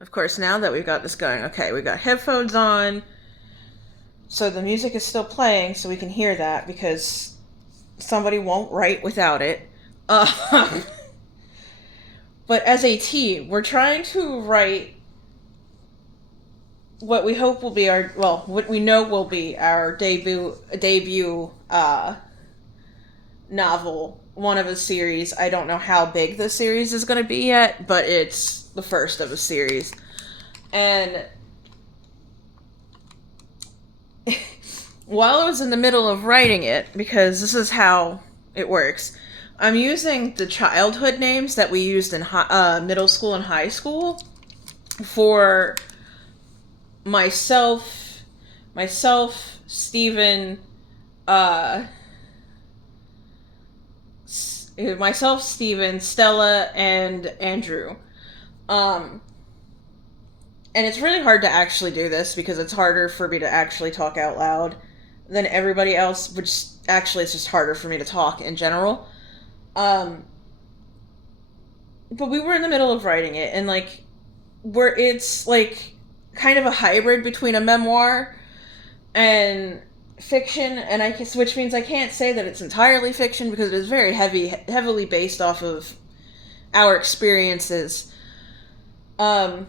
Of course, now that we've got this going, okay, we got headphones on, so the music is still playing, so we can hear that because somebody won't write without it. Uh, but as a team, we're trying to write what we hope will be our what we know will be our debut novel, one of a series. I don't know how big the series is going to be yet, but it's the first of a series. And while I was in the middle of writing it, because this is how it works, I'm using the childhood names that we used in middle school and high school for myself, Stephen, uh, Stella, and Andrew. Um, and it's really hard to actually do this because it's harder for me to actually talk out loud than everybody else, which actually it's just harder for me to talk in general. Um, but we were in the middle of writing it, and like, where it's like kind of a hybrid between a memoir and fiction, and I guess which means I can't say that it's entirely fiction because it is very heavily based off of our experiences. Um,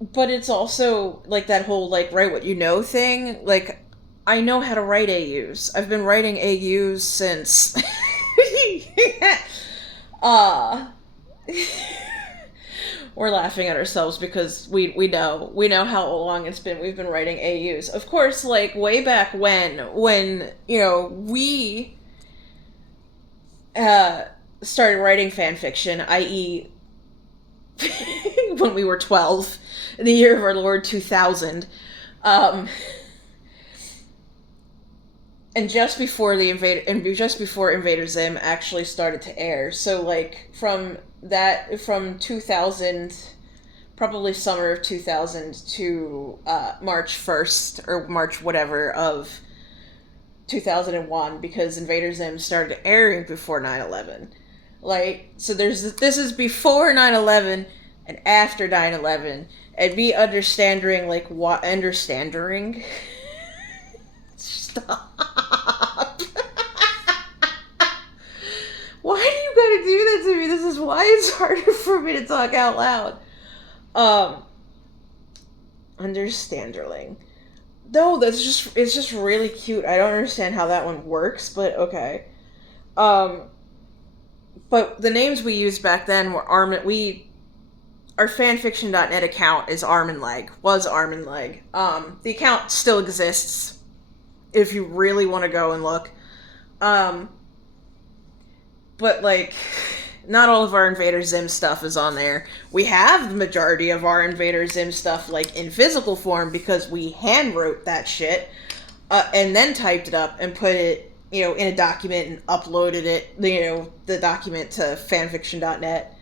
but it's also like that whole like write what you know thing. Like I know how to write AUs. I've been writing AUs since. uh we're laughing at ourselves because we know how long it's been we've been writing AUs. Of course, like way back when we uh started writing fan fiction, i.e. when we were 12 in the year of our Lord 2000. Um and just before Invader Zim actually started to air. So like from 2000, probably summer of 2000 to March 1st or March whatever of 2001, because Invader Zim started airing before 9/11. Like, so this is before 9/11 and after 9/11, and me understanding like what understanding. Stop. Why do you gotta do that to me? This is why it's harder for me to talk out loud. Um, Understanderling. No, it's just really cute. I don't understand how that one works, but okay. Um, but the names we used back then were our fanfiction.net account is Arm and Leg, was Arm and Leg. The account still exists if you really want to go and look. Um, but like, not all of our Invader Zim stuff is on there. We have the majority of our Invader Zim stuff like in physical form because we hand wrote that shit, and then typed it up and put it in a document and uploaded it, the document to fanfiction.net.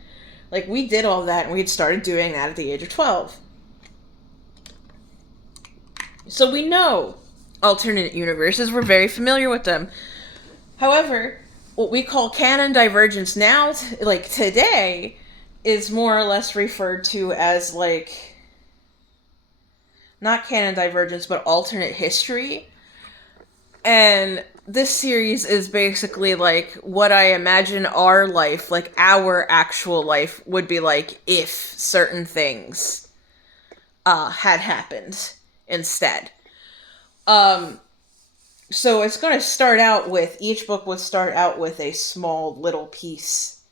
Like, we did all that, and we had started doing that at the age of 12. So we know alternate universes. We're very familiar with them. However, what we call canon divergence now, like today, is more or less referred to as like not canon divergence, but alternate history. And this series is basically like what I imagine our life, like our actual life, would be like if certain things had happened instead. Um, so it's going to start out with each book would start out with a small little piece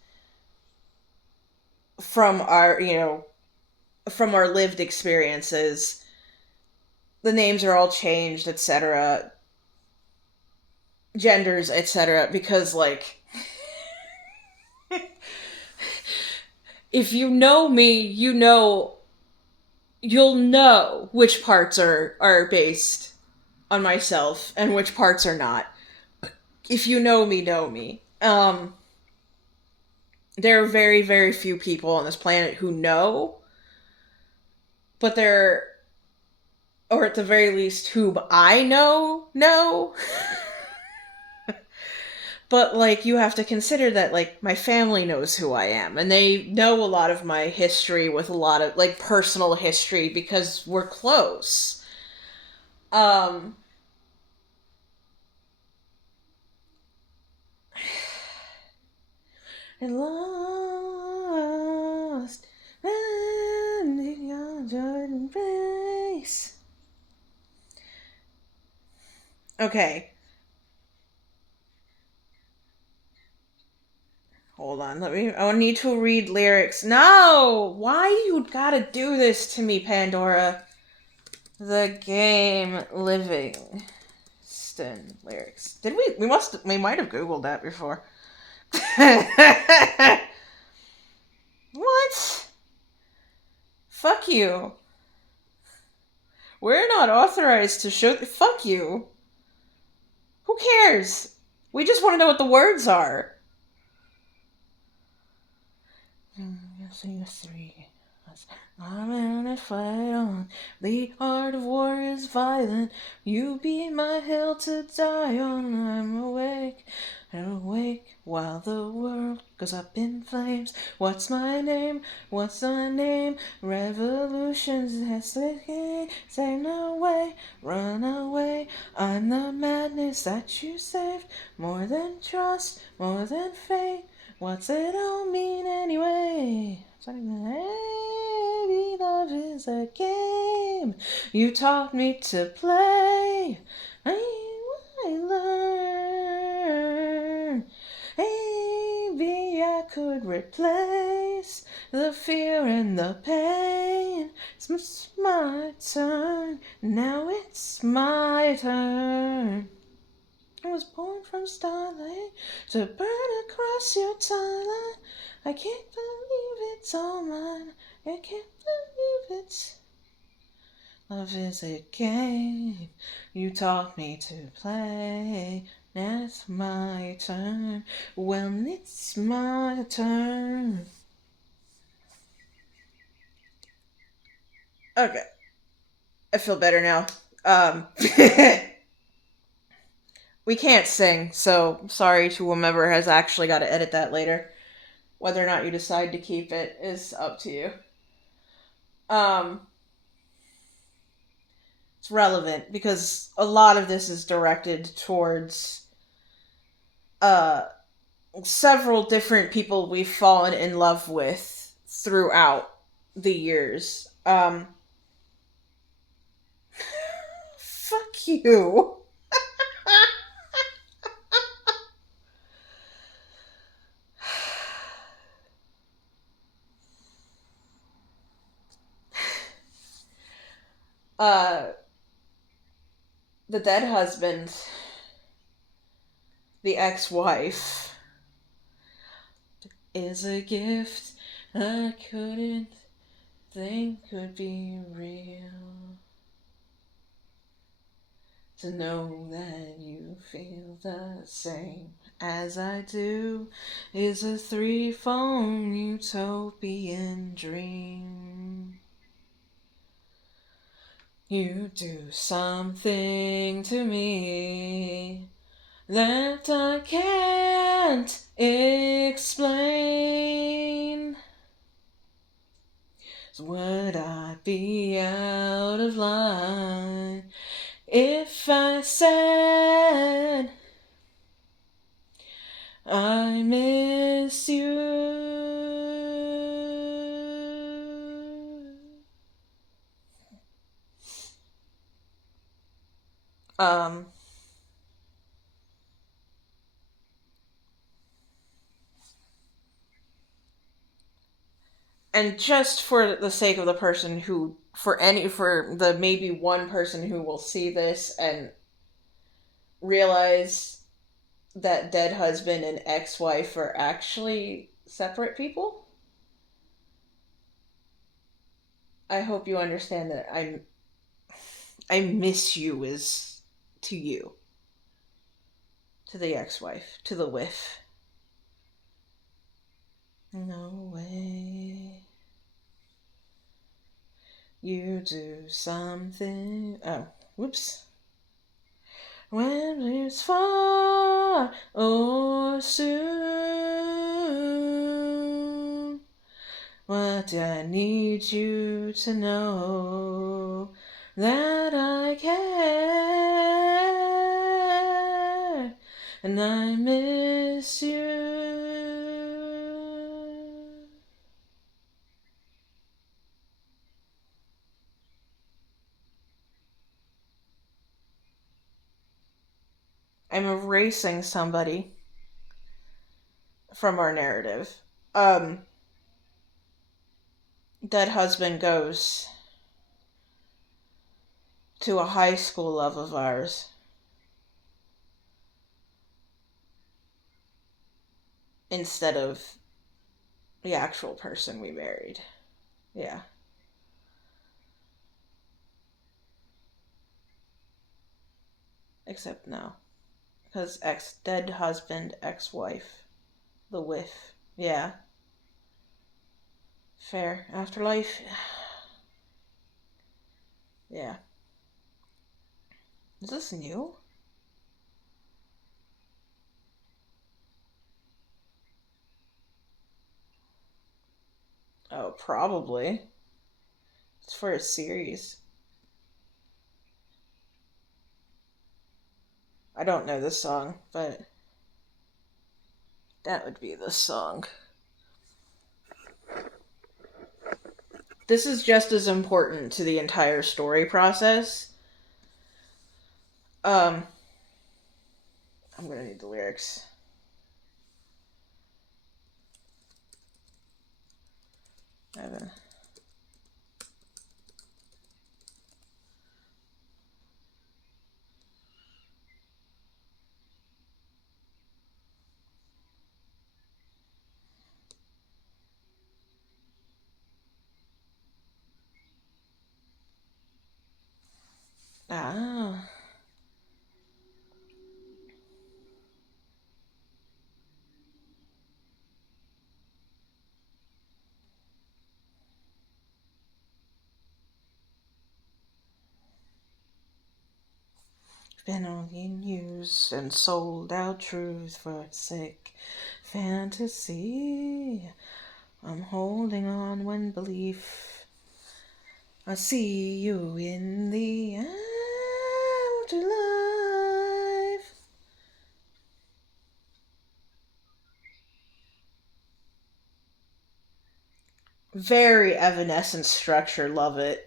from our lived experiences. The names are all changed, etc., genders, etc., because like if you know me, you'll know which parts are based on myself and which parts are not. If you know me. There are very, very few people on this planet who know, but there, or at the very least, whom I know. But like you have to consider that like my family knows who I am and they know a lot of my history with a lot of like personal history because we're close. Um and lost and on Jordan face. Okay, hold on. Let me. I need to read lyrics. No, why you gotta do this to me, Pandora? The game living. Lyrics. Did we? We might have googled that before. What? Fuck you. We're not authorized to show. Fuck you. Who cares? We just want to know what the words are. Three. I'm in a fight on. The art of war is violent. You be my hill to die on. I'm awake and awake while the world goes up in flames. What's my name? What's my name? Revolutions has to say no way, run away. I'm the madness that you saved. More than trust, more than fate. What's it all mean anyway? Maybe love is a game you taught me to play. I learn. Maybe I could replace the fear and the pain. It's my turn. Now it's my turn. I was born from starlight to burn across your timeline. I can't believe it's all mine. I can't believe it's. Love is a game you taught me to play. Now it's my turn. Well, it's my turn. Okay, I feel better now. We can't sing, so sorry to whomever has actually got to edit that later. Whether or not you decide to keep it is up to you. Um, it's relevant because a lot of this is directed towards uh several different people we've fallen in love with throughout the years. Fuck you. Uh, the dead husband, the ex-wife, is a gift I couldn't think could be real. To know that you feel the same as I do is a threefold utopian dream. You do something to me that I can't explain. So would I be out of line if I said I miss you? Um, and just for the sake of the person who, for the maybe one person who will see this and realize that dead husband and ex-wife are actually separate people, I hope you understand that I miss you is to you, to the ex-wife, to the whiff. No way. You do something. Oh, whoops. When it's far or soon, what I need you to know that I care and I miss you. I'm erasing somebody from our narrative. Um, Dead husband goes to a high school love of ours instead of the actual person we married. Yeah. Except no. Because ex dead husband, ex wife. The whiff. Yeah. Fair. Afterlife. Yeah. Is this new? Oh, probably. It's for a series. I don't know this song, but that would be the song. This is just as important to the entire story process. Um, I'm gonna need the lyrics. Evan. Ah. Been only used and sold out truth for its sake. Fantasy. I'm holding on when belief. I see you in the afterlife. Very Evanescent structure, love it.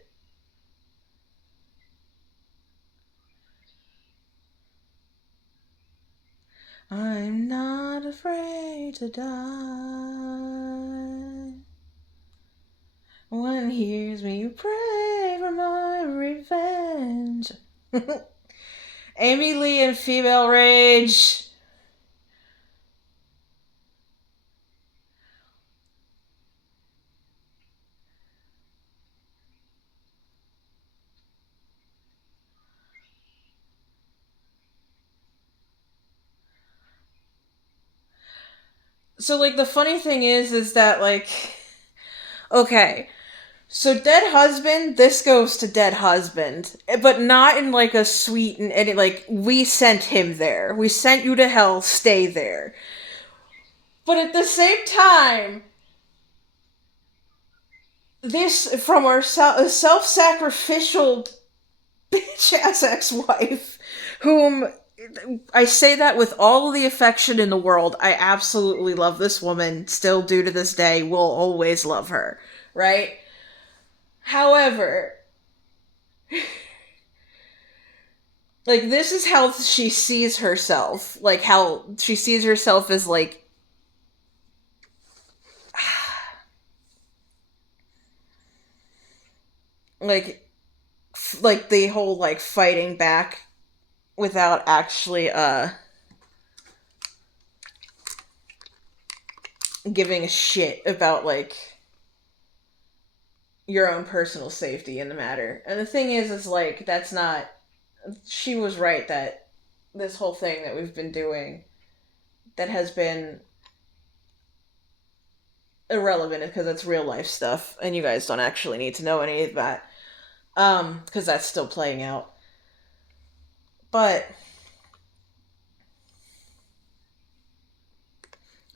I'm not afraid to die. One hears me pray for my revenge. Amy Lee and Female Rage. So, like, the funny thing is that, like, okay, so dead husband, this goes to dead husband, but not in, like, a sweet and any, like, we sent him there. We sent you to hell, stay there. But at the same time, this, from our self sacrificial bitch ass ex wife, whom I say that with all the affection in the world. I absolutely love this woman, still do to this day, will always love her, right? However, like, this is how she sees herself. Like, how she sees herself as, like, like the whole, like, fighting back without actually, giving a shit about, like, your own personal safety in the matter. And the thing is like, that's not. She was right that this whole thing that we've been doing that has been irrelevant because it's real life stuff, and you guys don't actually need to know any of that, because that's still playing out. But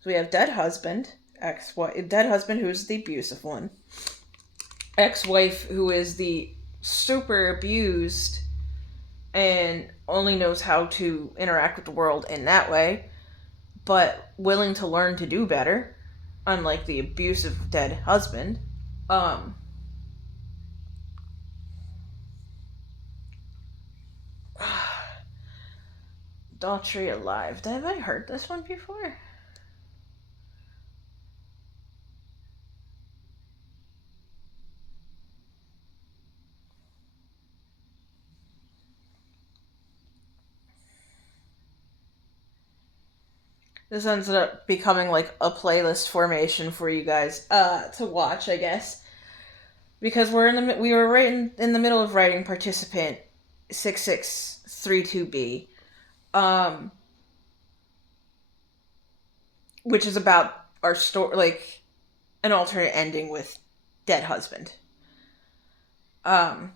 So we have dead husband, ex-wife, dead husband who's the abusive one, ex-wife who is the super abused and only knows how to interact with the world in that way, but willing to learn to do better, unlike the abusive dead husband. Um, Daughtry alive. Have I heard this one before? This ends up becoming like a playlist formation for you guys to watch, I guess, because we were right in the middle of writing participant 6632B, um, which is about our story, like an alternate ending with dead husband. Um,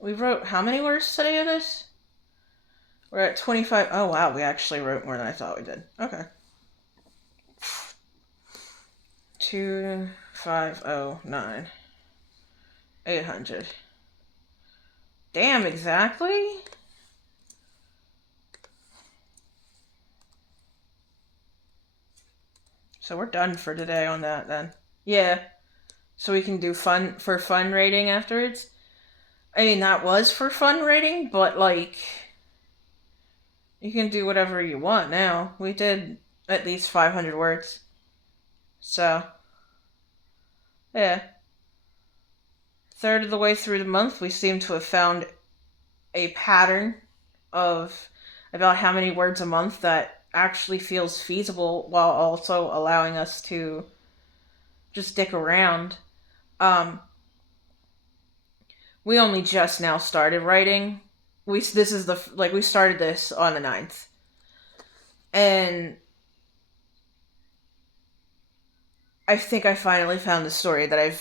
we wrote how many words today of this? We're at 25. Oh wow, we actually wrote more than I thought we did. Okay. 2509 800. Damn, exactly? So we're done for today on that then. Yeah. So we can do fun rating afterwards. I mean, that was for fun rating, but like, you can do whatever you want now. We did at least 500 words. So, yeah. Third of the way through the month, we seem to have found a pattern of about how many words a month that actually feels feasible while also allowing us to just dick around. Um, we only just now started writing. We started this on the 9th. And I think I finally found the story that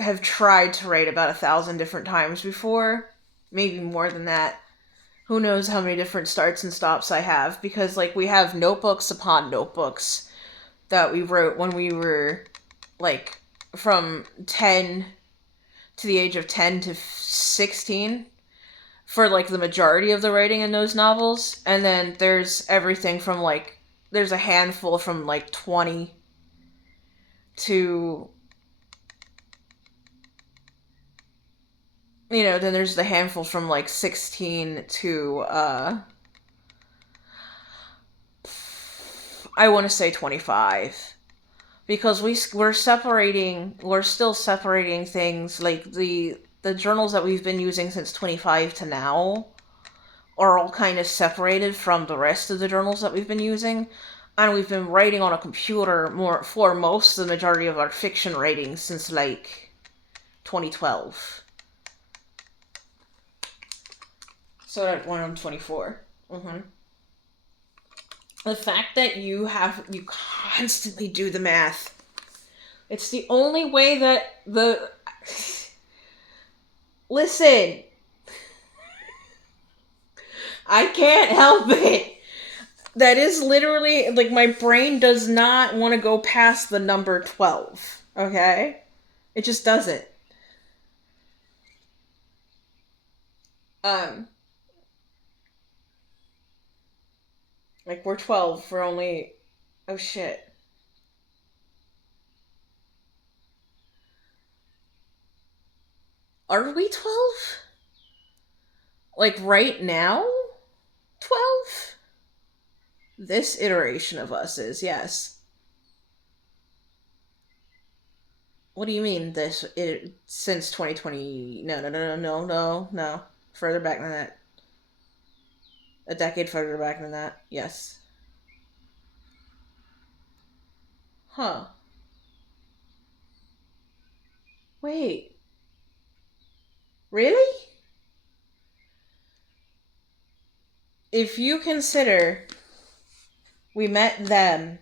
have tried to write about 1,000 different times before, maybe more than that. Who knows how many different starts and stops I have, because like we have notebooks upon notebooks that we wrote when we were like from 10 to the age of 10 to 16 for like the majority of the writing in those novels. And then there's everything from like, there's a handful from like 20 to, then there's the handful from like 16 to, I want to say 25. Because we're still separating things, like the journals that we've been using since 25 to now are all kind of separated from the rest of the journals that we've been using, and we've been writing on a computer more for most of the majority of our fiction writing since like 2012. So that when I'm 24. Mm-hmm. The fact that you constantly do the math. It's the only way that the listen. I can't help it. That is literally, like, my brain does not want to go past the number 12. Okay? It just doesn't. Um, like, we're 12 for only. Oh shit. Are we 12? Like, right now? 12? This iteration of us is, yes. What do you mean since 2020? No, no, no, no, no, no, no. Further back than that. A decade further back than that. Yes. Huh. Wait. Really? If you consider we met them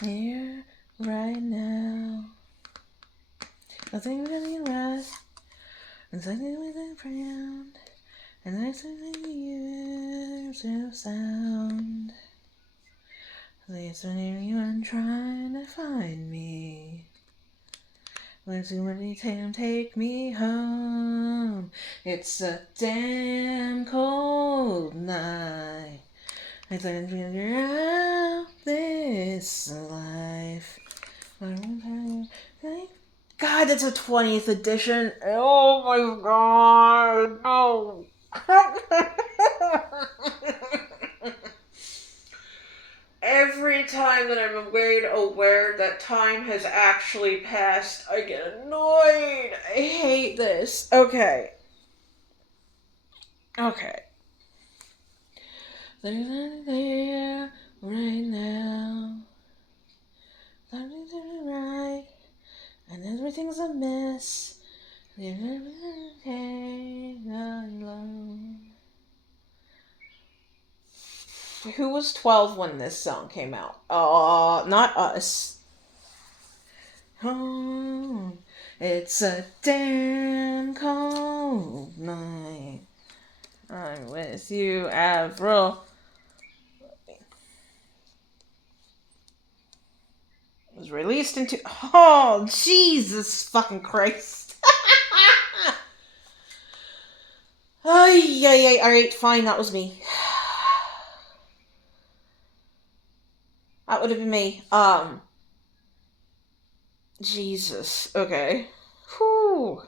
Here, right now. Nothing really right. And something within frown. And there's something you to sound. Please when anyone trying to find me. Let's see when you take me home. It's a damn cold night. I don't figure out this life. God, that's a 20th edition. Oh my god, no. Every time that I'm made aware that time has actually passed, I get annoyed. I hate this. Okay. Okay. There, right now. Something's right, and everything's a mess. Who was 12 when this song came out? Not us. Oh, it's a damn cold night. I'm with you, Avril. It was released into. Oh, Jesus fucking Christ. Ay, alright, fine, that was me. That would have been me. Jesus. Okay. Whew.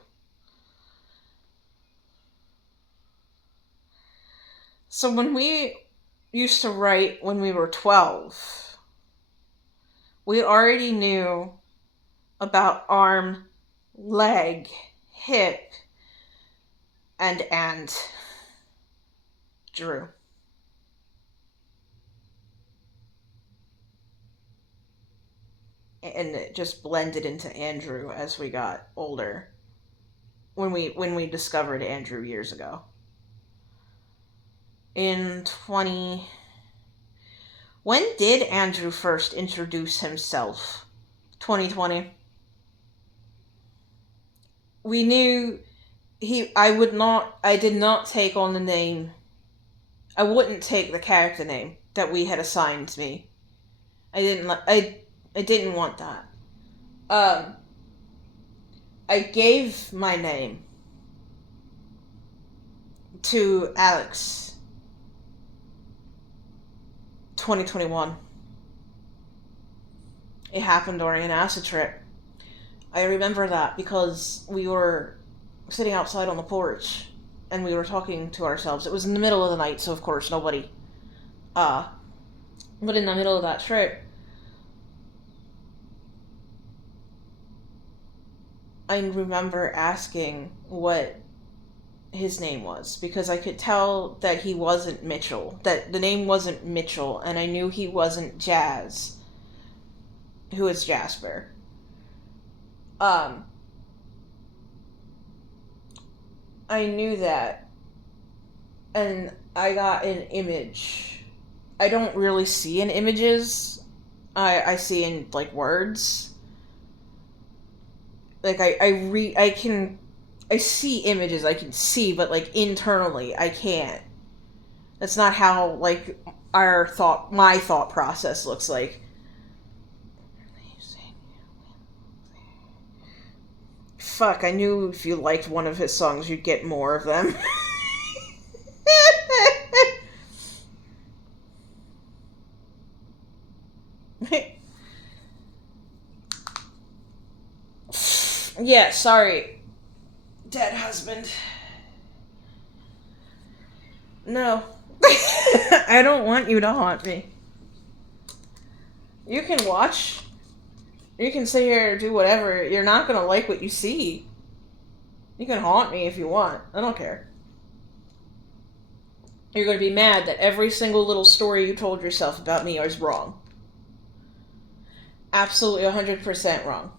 So when we used to write when we were 12, we already knew about arm, leg, hip, and Drew. And it just blended into Andrew as we got older. When we discovered Andrew years ago. In 20 When did Andrew first introduce himself? 2020. We knew I did not take on the name. I wouldn't take the character name that we had assigned me. I didn't want that. Um I gave my name to Alex 2021. It happened during an acid trip. I remember that because we were sitting outside on the porch and we were talking to ourselves. It was in the middle of the night, so of course nobody. But in the middle of that trip, I remember asking what his name was because I could tell that he wasn't Mitchell, that the name wasn't Mitchell, and I knew he wasn't Jazz, who is Jasper. Um, I knew that, and I got an image. I don't really see in images. I see in like words. Like I see images I can see, but like internally I can't. That's not how like my thought process looks like. Fuck, I knew if you liked one of his songs you'd get more of them. Yeah, sorry. Dead husband. No. I don't want you to haunt me. You can watch. You can sit here and do whatever. You're not gonna like what you see. You can haunt me if you want. I don't care. You're gonna be mad that every single little story you told yourself about me is wrong. Absolutely 100% wrong.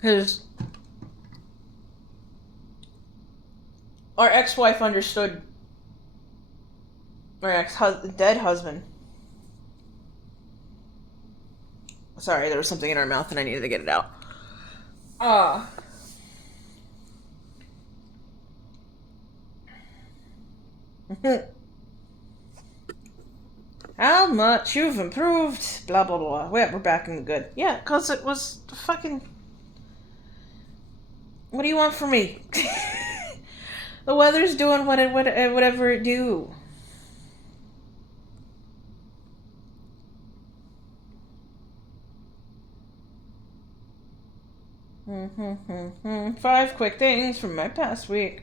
Because Our ex-wife understood. Our dead husband. Sorry, there was something in our mouth and I needed to get it out. Uh. How much you've improved, blah blah blah. We're back in the good. Yeah, because it was fucking. What do you want from me? The weather's doing whatever it do. Five quick things from my past week.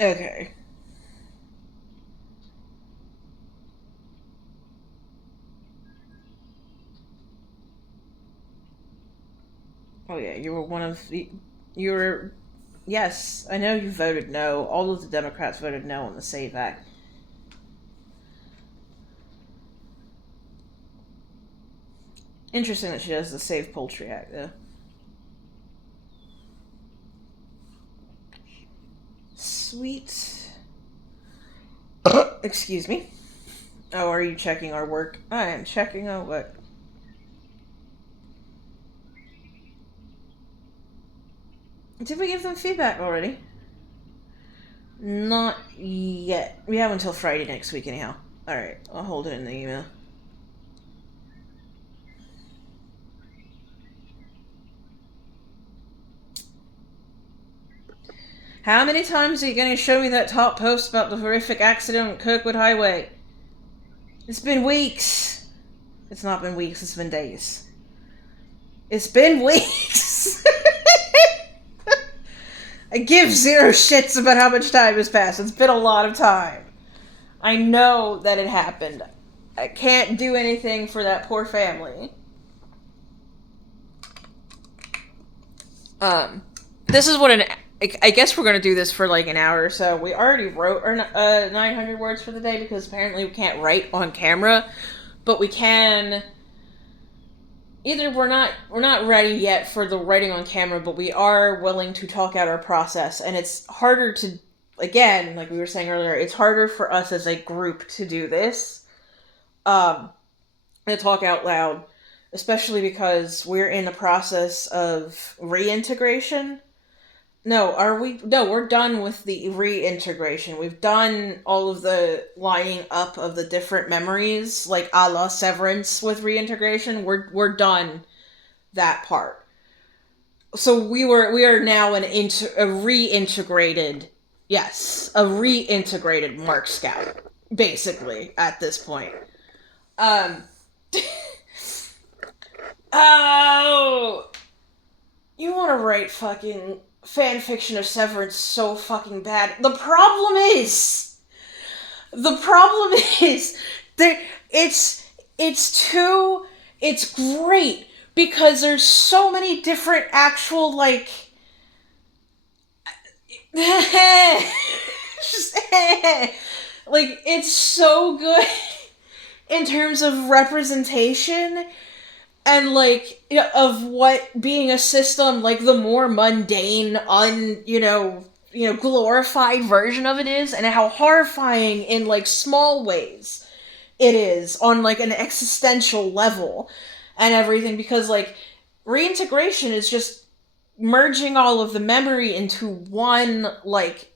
Okay. Oh yeah, you were one of the. You were. Yes, I know you voted no. All of the Democrats voted no on the SAVE Act. Interesting that she does the Save Poultry Act, though. Sweet. Excuse me. Oh, are you checking our work? I am checking our work. Did we give them feedback already? Not yet. We have until Friday next week, anyhow. Alright, I'll hold it in the email. How many times are you going to show me that top post about the horrific accident on Kirkwood Highway? It's been weeks. It's not been weeks, it's been days. It's been weeks! I give zero shits about how much time has passed. It's been a lot of time. I know that it happened. I can't do anything for that poor family. This is what I guess we're gonna do this for like an hour or so. We already wrote our 900 words for the day because apparently we can't write on camera, but we can. Either we're not ready yet for the writing on camera, but we are willing to talk out our process, and it's harder to, again, like we were saying earlier, it's harder for us as a group to do this, and talk out loud, especially because we're in the process of reintegration. No, are we? No, we're done with the reintegration. We've done all of the lining up of the different memories, like a la Severance with reintegration. We're done that part. So we are now a reintegrated, yes, a reintegrated Mark Scout, basically at this point. Oh, you want to write fucking fan fiction of Severance so fucking bad. The problem is that it's great because there's so many different actual like like it's so good in terms of representation and like, you know, of what being a system, like the more mundane, glorified version of it is, and how horrifying in like small ways it is on like an existential level and everything, because like reintegration is just merging all of the memory into one, like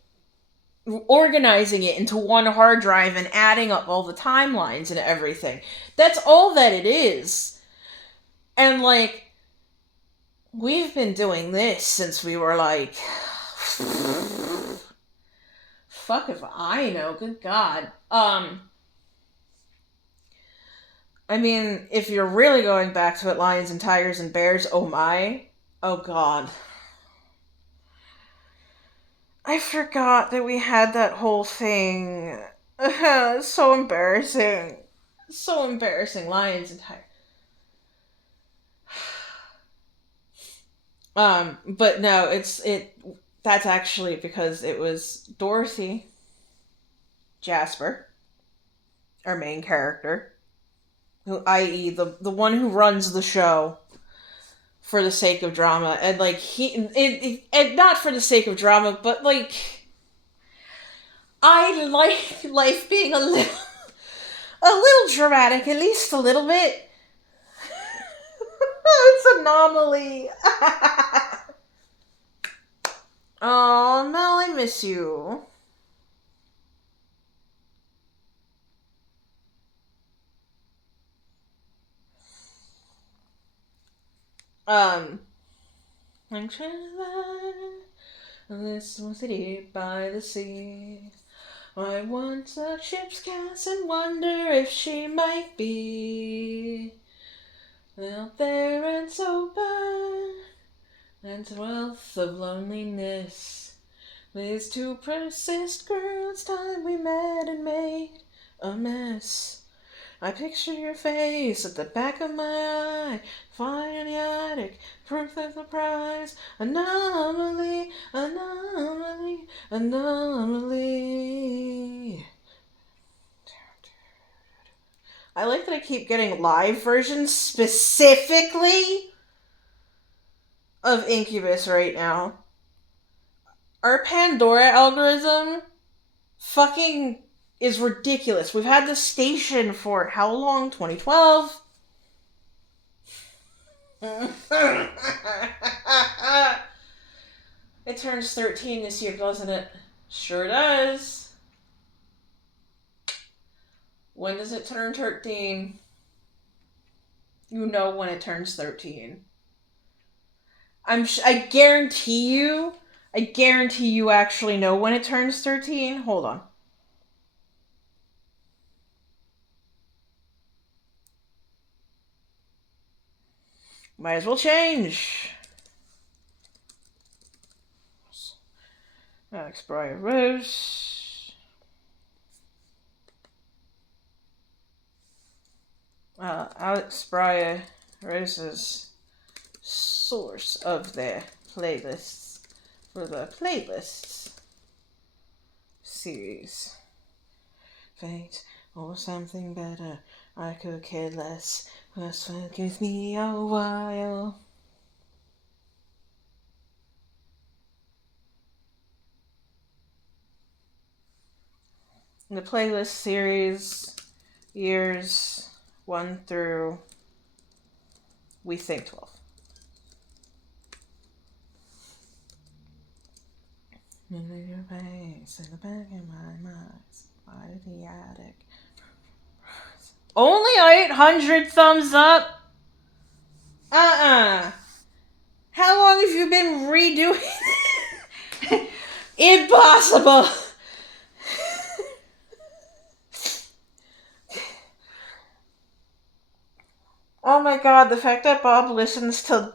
organizing it into one hard drive and adding up all the timelines and everything. That's all that it is. And, like, we've been doing this since we were, like, fuck if I know, good God. I mean, if you're really going back to it, Lions and Tigers and Bears, oh my. Oh God. I forgot that we had that whole thing. It's so embarrassing. So embarrassing, Lions and Tigers. But no, that's actually because it was Dorothy Jasper, our main character, who, i.e., the one who runs the show for the sake of drama, and like and not for the sake of drama, but like I like life being a little dramatic, at least a little bit. It's anomaly. Oh, Mel, I miss you. Um, I'm trying to this small city by the sea. I once a ship's cast and wonder if she might be out there and sober, and wealth of loneliness. Liz to persist, girl, it's time we met and made a mess. I picture your face at the back of my eye, fire in the attic, proof of the prize. Anomaly, anomaly, anomaly. I like that I keep getting live versions specifically of Incubus right now. Our Pandora algorithm fucking is ridiculous. We've had this station for how long? 2012? It turns 13 this year, doesn't it? Sure does. When does it turn 13? You know when it turns 13. I guarantee you actually know when it turns 13. Hold on. Might as well change. Alex Briar Rose. Alex Briar Rose's source of their playlists for the playlists series. Fate or something better, I could care less. Must give me a while. In the playlist series, years 1 through, we think 12. Moving your face in the back of my mind, out of the attic. Only 800 thumbs up? How long have you been redoing it? Impossible! Oh my god, the fact that Bob listens to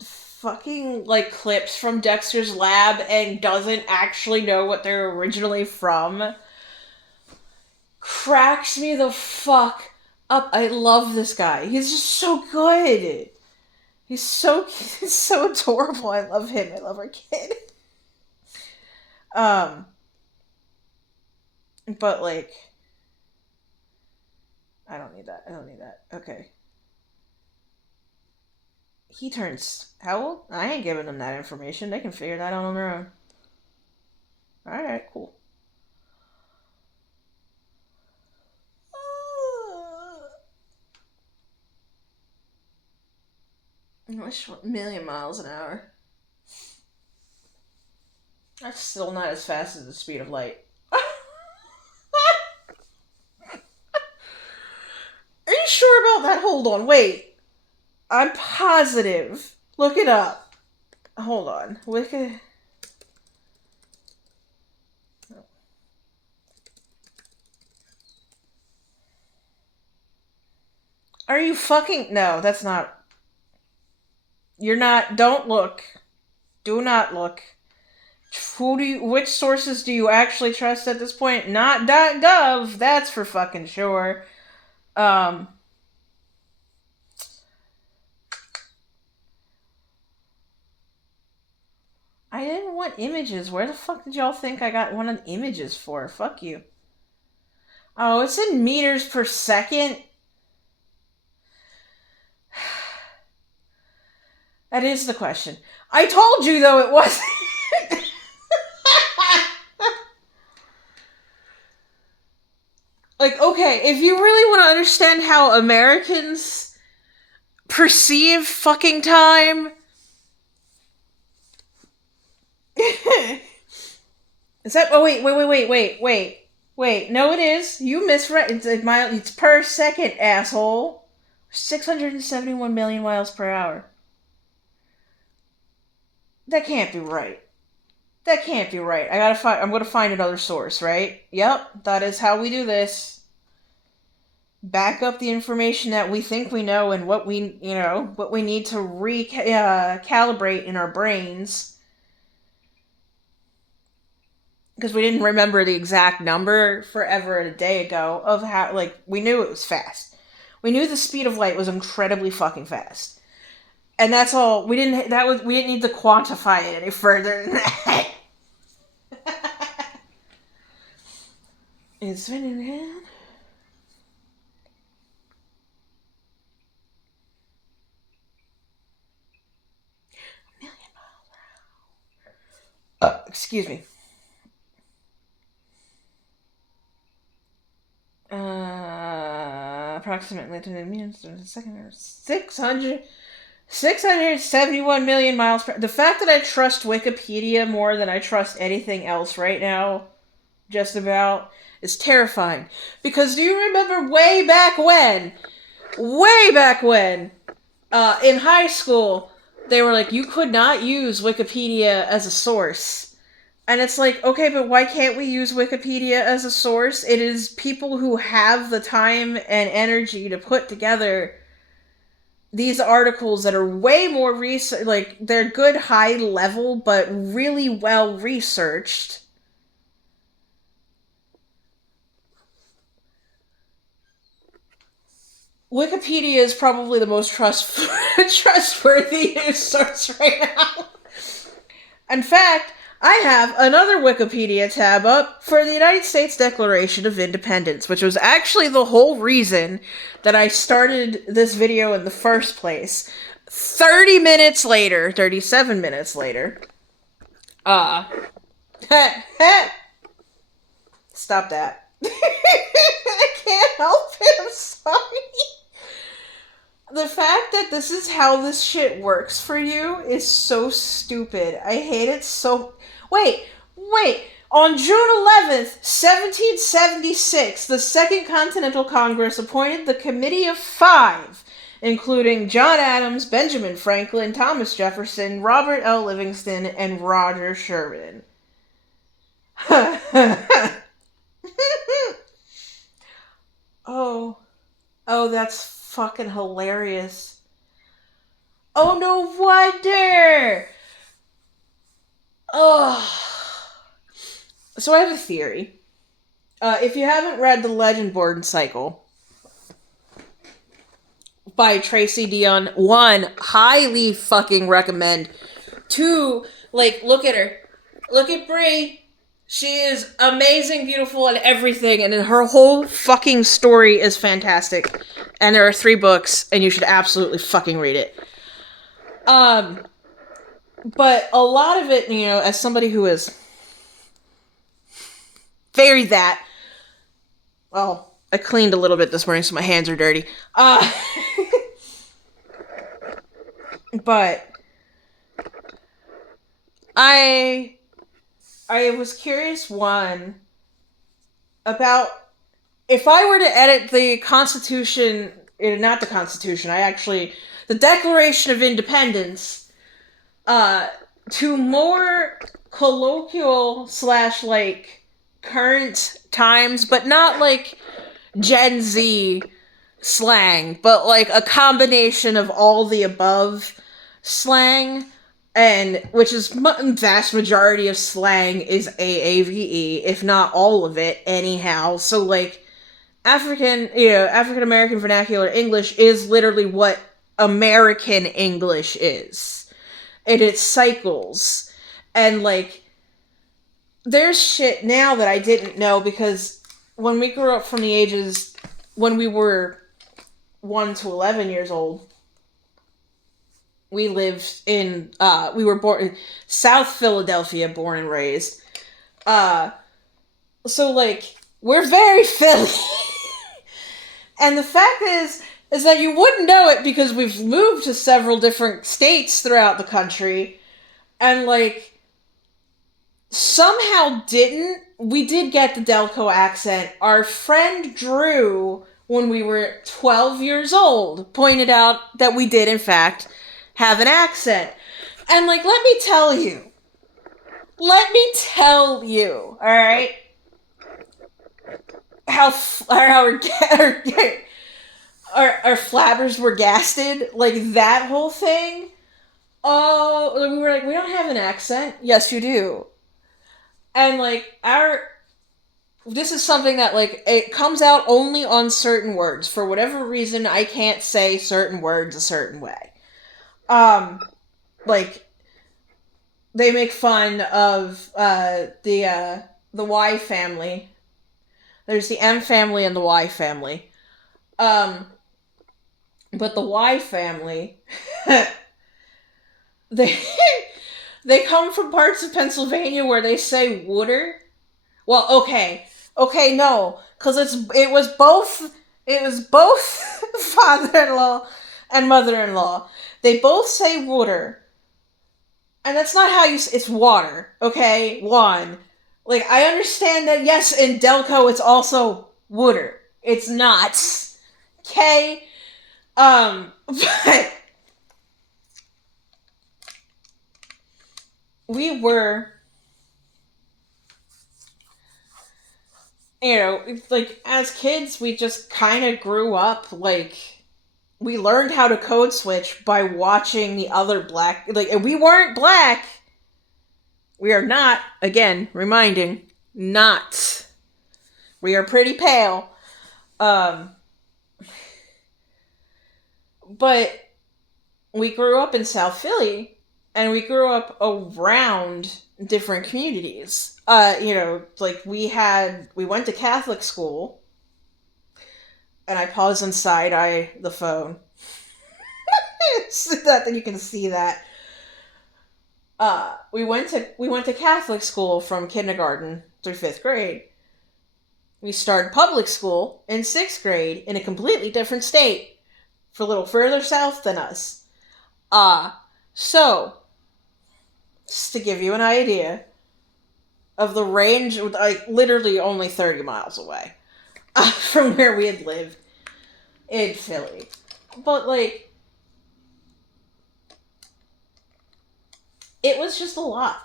fucking, like, clips from Dexter's Lab and doesn't actually know what they're originally from cracks me the fuck up. I love this guy. He's just so good. He's so adorable. I love him. I love our kid. But like, I don't need that. Okay. He turns how old? I ain't giving them that information. They can figure that out on their own. Alright, cool. I wish 1,000,000 miles an hour. That's still not as fast as the speed of light. Are you sure about that? Hold on, wait. I'm positive. Look it up. Hold on. Wiki. Are you fucking. No, that's not. You're not. Don't look. Do not look. Which sources do you actually trust at this point? Not .gov. That's for fucking sure. Are want images. Where the fuck did y'all think I got one of the images for? Fuck you. Oh, it's in meters per second? That is the question. I told you, though, it wasn't. Like, okay, if you really want to understand how Americans perceive fucking time... Is that... Oh, wait. No, it is. You misread. It's per second, asshole. 671 million miles per hour. That can't be right. That can't be right. I'm gonna find another source, right? Yep, that is how we do this. Back up the information that we think we know and what we need to calibrate in our brains. Because we didn't remember the exact number forever and a day ago of how, like, we knew it was fast. We knew the speed of light was incredibly fucking fast. And that's all. We didn't need to quantify it any further than that. It's spinning around. A million miles per hour. Excuse me. Approximately 2 minutes a second, or 671 million miles per... The fact that I trust Wikipedia more than I trust anything else right now, just about, is terrifying. Because do you remember way back when, in high school, they were like, you could not use Wikipedia as a source. And it's like, okay, but why can't we use Wikipedia as a source? It is people who have the time and energy to put together these articles that are way more like, they're good high level, but really well researched. Wikipedia is probably the most trustworthy news source right now. In fact, I have another Wikipedia tab up for the United States Declaration of Independence, which was actually the whole reason that I started this video in the first place. 37 minutes later, stop that. I can't help it, I'm sorry. The fact that this is how this shit works for you is so stupid. I hate it so... Wait. On June 11th, 1776, the Second Continental Congress appointed the Committee of Five, including John Adams, Benjamin Franklin, Thomas Jefferson, Robert L. Livingston, and Roger Sherman. Oh, that's fucking hilarious. Oh, no wonder! Oh. So I have a theory. If you haven't read The Legend Born Cycle by Tracy Dion, 1, highly fucking recommend. 2, like, look at her. Look at Brie. She is amazing, beautiful, and everything, and her whole fucking story is fantastic. And there are 3 books, and you should absolutely fucking read it. But a lot of it, as somebody who is very that... Well, I cleaned a little bit this morning, so my hands are dirty. But I was curious, 1, about if I were to edit the Constitution, not the Constitution, the Declaration of Independence, to more colloquial / like current times, but not like Gen Z slang, but like a combination of all the above slang, and which is vast majority of slang is AAVE, if not all of it anyhow. So like African American vernacular English is literally what American English is. And it cycles. And like, there's shit now that I didn't know because when we grew up from the ages when we were 1 to 11 years old, we lived in we were born in South Philadelphia, born and raised. Uh so like, we're very Philly. And the fact is that you wouldn't know it because we've moved to several different states throughout the country, and like, somehow didn't we did get the Delco accent. Our friend Drew, when we were 12 years old, pointed out that we did in fact have an accent. And like, let me tell you, all right, how our flabbers were gasted, like that whole thing. Oh, we were like, we don't have an accent. Yes, you do. And like, our this is something that like, it comes out only on certain words. For whatever reason, I can't say certain words a certain way. Um, like, they make fun of the Y family. There's the M family and the Y family. Um, but the Y family, they they come from parts of Pennsylvania where they say wooder. Well, okay, no, because it was both father-in-law and mother-in-law. They both say water, and that's not how it's water. Okay, one, like, I understand that, yes, in Delco it's also water. It's not. Okay, but we were, like, as kids, we just kind of grew up, like, we learned how to code switch by watching the other black, like, and we weren't black. We are not, again, reminding, not. We are pretty pale. Um, but we grew up in South Philly, and we grew up around different communities. Like, we went to Catholic school, and I paused and side eye the phone. So that you can see that. We went to Catholic school from kindergarten through 5th grade. We started public school in 6th grade in a completely different state, for a little further south than us. So, just to give you an idea of the range, like, literally only 30 miles away from where we had lived in Philly. But, like, it was just a lot.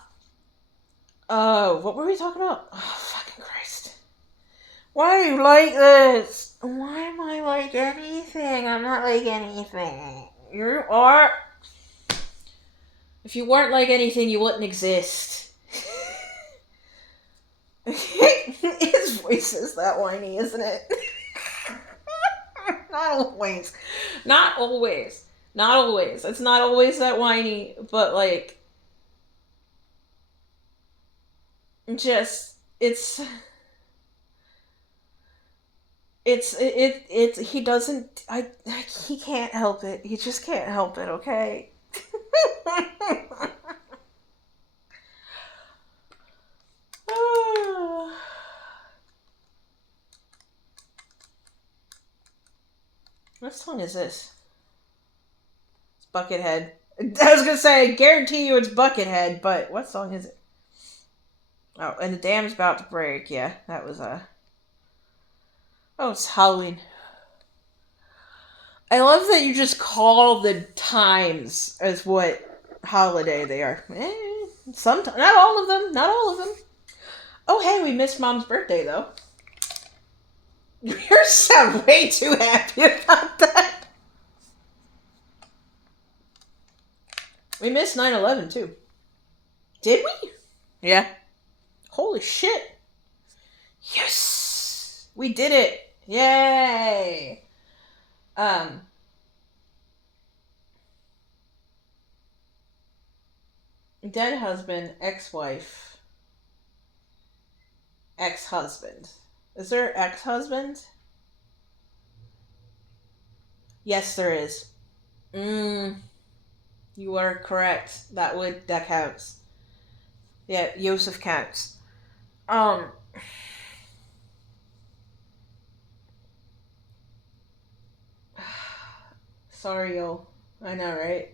What were we talking about? Oh, fucking Christ. Why are you like this? Why am I like anything? I'm not like anything. You are. If you weren't like anything, you wouldn't exist. His voice is that whiny, isn't it? Not always. Not always. Not always. It's not always that whiny, but like, just, he doesn't, he can't help it. He just can't help it, okay? What song is this? It's Buckethead. I was gonna say, I guarantee you it's Buckethead, but what song is it? Oh, and the dam's about to break. Yeah, that was oh, it's Halloween. I love that you just call the times as what holiday they are. Sometimes, not all of them. Not all of them. Oh, hey, we missed Mom's birthday though. You sound way too happy about that. We missed 9/11 too. Did we? Yeah. Holy shit. Yes! We did it! Yay! Um, Dead husband, ex-wife, ex-husband. Is there ex-husband? Yes, there is. Mm, you are correct. That counts. Yeah, Yosef counts. Um, sorry, yo. I know, right?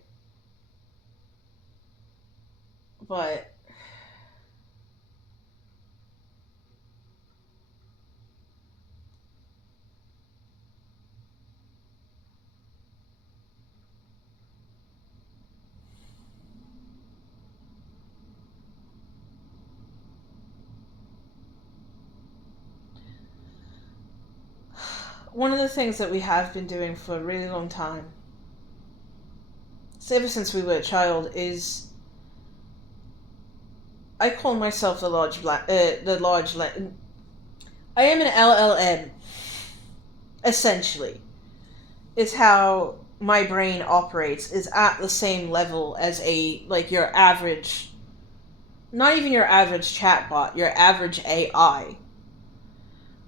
But one of the things that we have been doing for a really long time, ever since we were a child, is I call myself the large. I am an LLM, essentially. Is how my brain operates. Is at the same level as your average, not even your average chatbot, your average AI.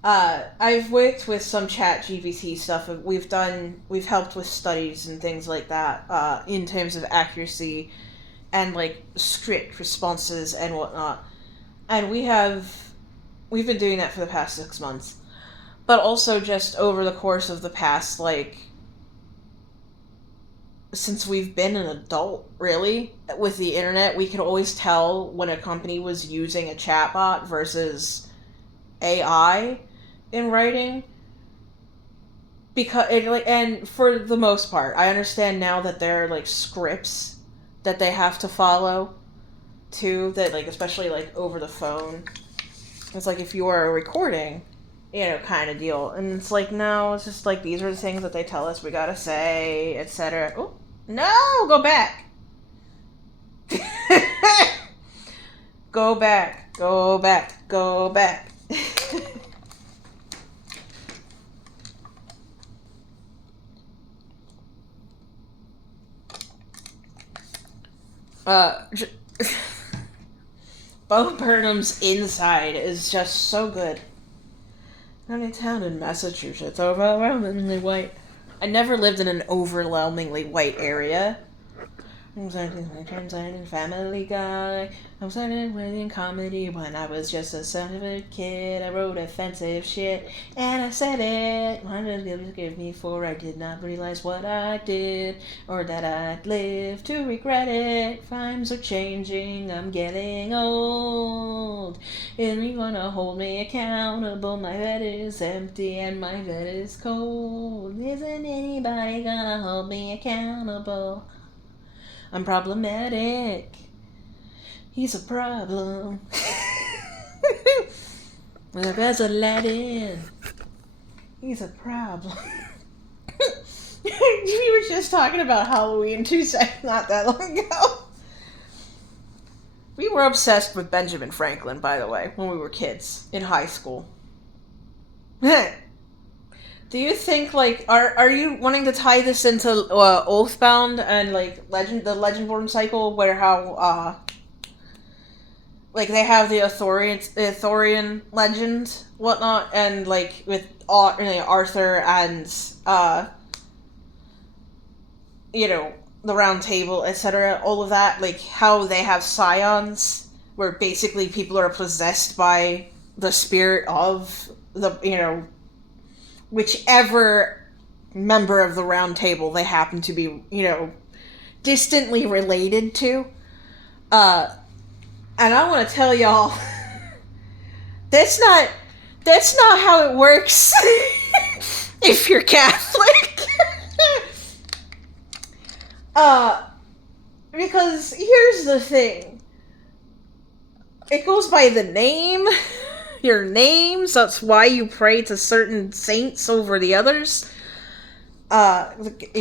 I've worked with some chat GBT stuff. We've helped with studies and things like that, in terms of accuracy and like script responses and whatnot. And we've been doing that for the past 6 months. But also just over the course of the past, like, since we've been an adult, really, with the internet, we could always tell when a company was using a chatbot versus AI in writing. Because it, like, and for the most part, I understand now that there are like scripts that they have to follow too, that like, especially like over the phone. It's like if you are recording, kind of deal. And it's like, no, it's just like these are the things that they tell us we gotta say, etc. Oh, no, go back. Go back, go back, go back. uh, Bo Burnham's inside is just so good. Any town in Massachusetts, overwhelmingly white. I never lived in an overwhelmingly white area. I'm starting Family Guy. I'm starting writing comedy when I was just a son of a kid. I wrote offensive shit and I said it. Why did you give me for? I did not realize what I did or that I'd live to regret it. Times are changing. I'm getting old. And you wanna hold me accountable? My bed is empty and my bed is cold. Isn't anybody gonna hold me accountable? I'm problematic. He's a problem. There's Aladdin. He's a problem. We were just talking about Halloween 2 seconds not that long ago. We were obsessed with Benjamin Franklin, by the way, when we were kids in high school. Do you think, like, are you wanting to tie this into Oathbound and like the Legendborn cycle, where how like they have the Arthurian legend, whatnot, and like with Arthur and the Round Table, etc. All of that, like how they have scions, where basically people are possessed by the spirit of the whichever member of the Round Table they happen to be, distantly related to. And I want to tell y'all, that's not how it works. If you're Catholic. Because here's the thing. It goes by the name. Your names. That's why you pray to certain saints over the others. Like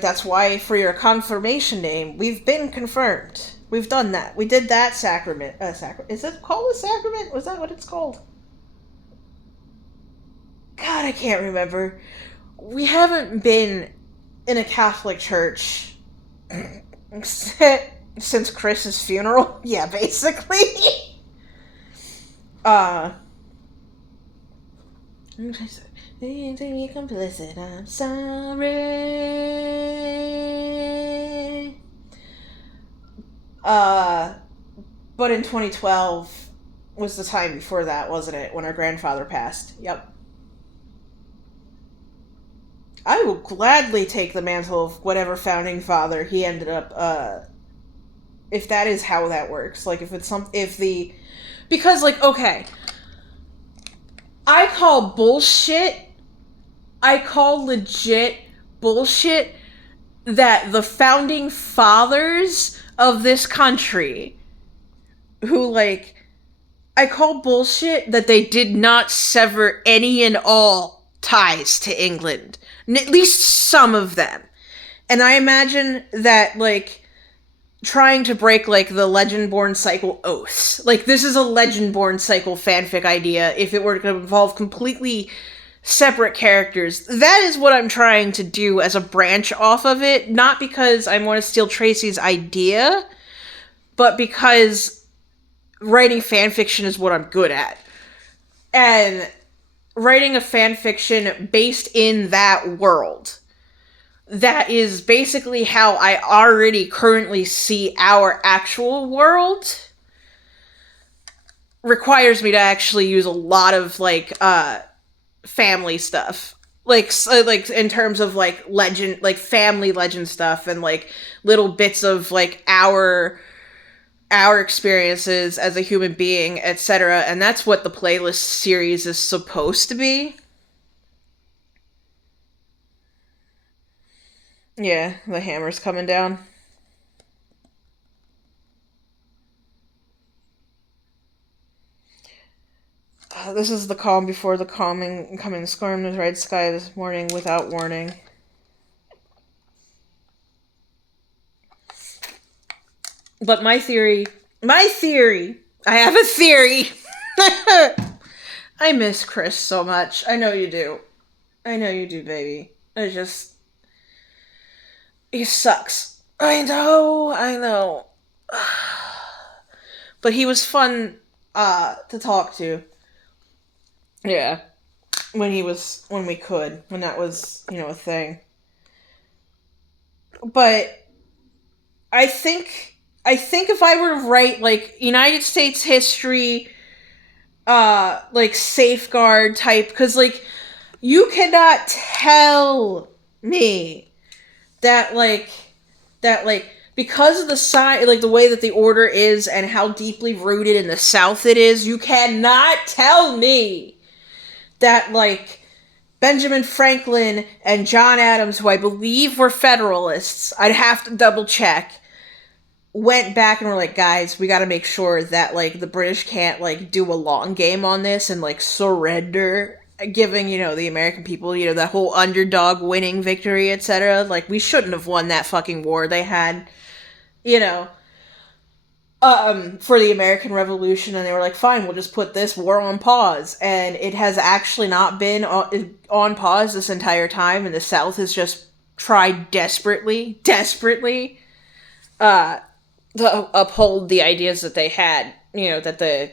that's why for your confirmation name, we've been confirmed. We've done that. We did that sacrament. Is it called a sacrament? Was that what it's called? God, I can't remember. We haven't been in a Catholic church Since Chris's funeral? Yeah, basically. uh complicit, I'm sorry. Uh but in 2012 was the time before that, wasn't it? When our grandfather passed. Yep. I will gladly take the mantle of whatever founding father he ended up if that is how that works. Like if it's if the because like okay, I call bullshit. I call legit bullshit that the founding fathers of this country who like I call bullshit that they did not sever any and all ties to England. At least some of them. And I imagine that, like, trying to break, like, the Legendborn cycle oaths. Like, this is a Legendborn cycle fanfic idea if it were to involve completely separate characters. That is what I'm trying to do as a branch off of it. Not because I want to steal Tracy's idea, but because writing fanfiction is what I'm good at. And writing a fanfiction based in that world. That is basically how I already currently see our actual world. Requires me to actually use a lot of, like, family stuff. Like in terms of, like, legend, like, family legend stuff and, like, little bits of, like, our experiences as a human being, etc. And that's what the playlist series is supposed to be. Yeah, the hammer's coming down. This is the calm before the coming storm. The red sky this morning without warning. But my theory, I have a theory. I miss Chris so much. I know you do. I know you do, baby. He sucks. I know. But he was fun, to talk to. Yeah. When that was, a thing. But I think if I were to write, like, United States history, like, safeguard type, because, like, you cannot tell me that, like, because of the side, like, the way that the order is and how deeply rooted in the South it is, you cannot tell me that, like, Benjamin Franklin and John Adams, who I believe were Federalists, I'd have to double check, went back and were like, guys, we gotta make sure that, like, the British can't, like, do a long game on this and, like, surrender, giving, the American people, that whole underdog winning victory, etc. Like, we shouldn't have won that fucking war they had, for the American Revolution, and they were like, fine, we'll just put this war on pause. And it has actually not been on pause this entire time, and the South has just tried desperately, to uphold the ideas that they had, that the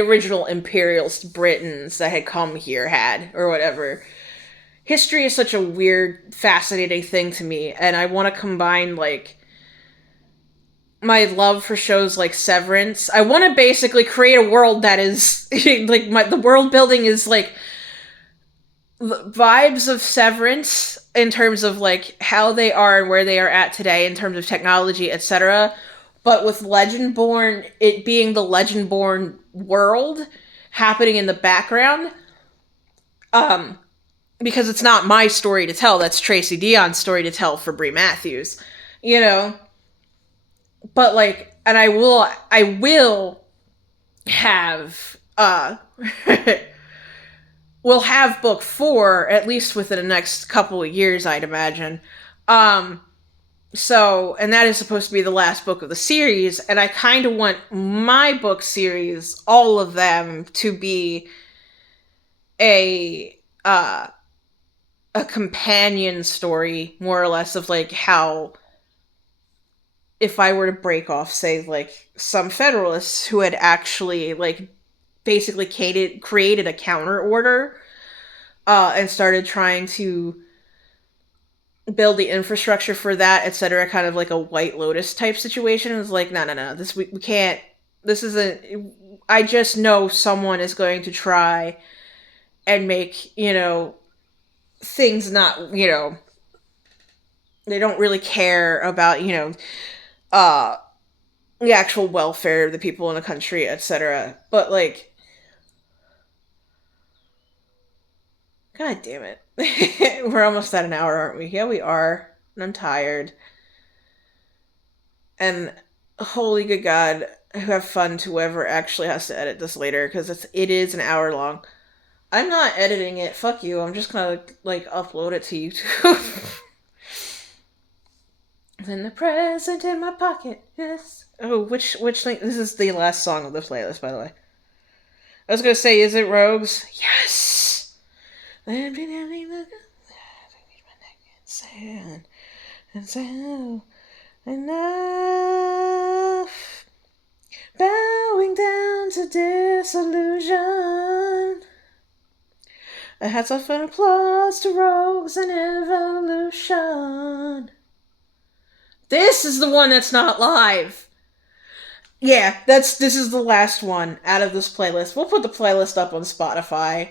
original imperialist Britons that had come here had, or whatever. History is such a weird, fascinating thing to me, and I want to combine, like, my love for shows like Severance. I want to basically create a world that is, like, the world building is, like, vibes of Severance in terms of, like, how they are and where they are at today in terms of technology, etc., but with Legendborn, it being the Legendborn world happening in the background. Because it's not my story to tell, that's Tracy Dion's story to tell for Brie Matthews. But, like, and I will have, we'll have book 4, at least within the next couple of years, I'd imagine. So, and that is supposed to be the last book of the series, and I kind of want my book series, all of them, to be a companion story, more or less, of, like, how if I were to break off, say, like, some Federalists who had actually, like, basically created a counter order and started trying to build the infrastructure for that, etc., kind of like a White Lotus type situation. It was like, no, no, no, we can't. This isn't. I just know someone is going to try and make things not they don't really care about uh the actual welfare of the people in the country, etc. But like, god damn it. We're almost at an hour, aren't we? Yeah, we are. And I'm tired. And holy good god, have fun to whoever actually has to edit this later, because it is an hour long. I'm not editing it. Fuck you. I'm just gonna like upload it to YouTube. Then the present in my pocket. Yes. Oh, which link? This is the last song of the playlist, by the way. I was gonna say, is it Rogues? Yes. And so enough. Bowing down to disillusion. A hats off and applause to Rogues and Evolution. This is the one that's not live. Yeah, this is the last one out of this playlist. We'll put the playlist up on Spotify.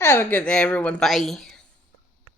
Have a good day, everyone. Bye.